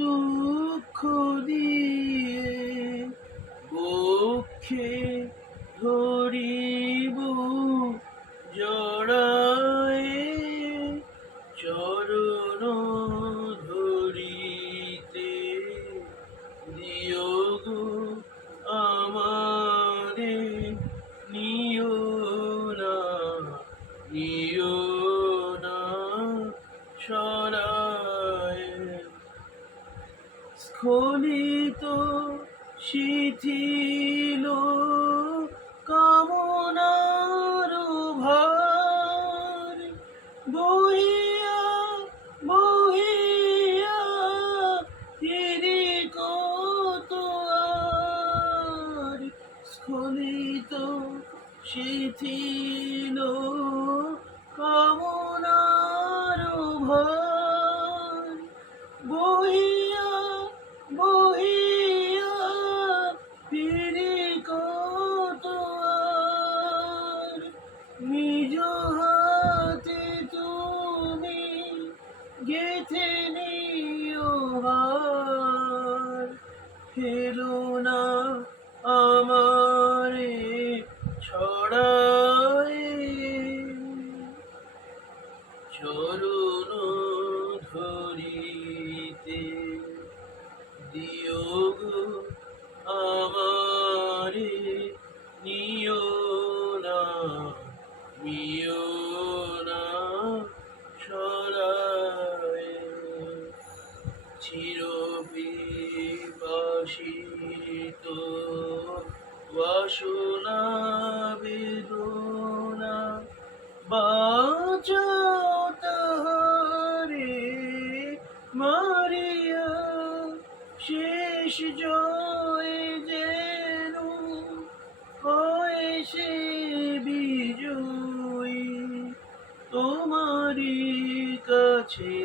দুঃখ দিয়ে বক্ষে ধরিব জড়ায়ে চরণ ধরিতে দিও গো আমারে নিও না সরায় স্খলিত শিথিল কামনার ভার বহিয়া বহিয়া ফিরি কত আর স্খলিত শিথিল কামনার ভার বহিয়া বহিয়া ফিরি কত আর নিজ হাতে তুমি গেথে নিও হার ফেলো না আমারে ছড়ায়ে চরণ ধরিতে দিও গো আমারে নিও না সরায় চির বিভাসিত বাসনা বেদনা বাঁচাও তাহারে মারিয়া শেষ জয় যেন হয় সে বিজয়ী তোমারই কাছে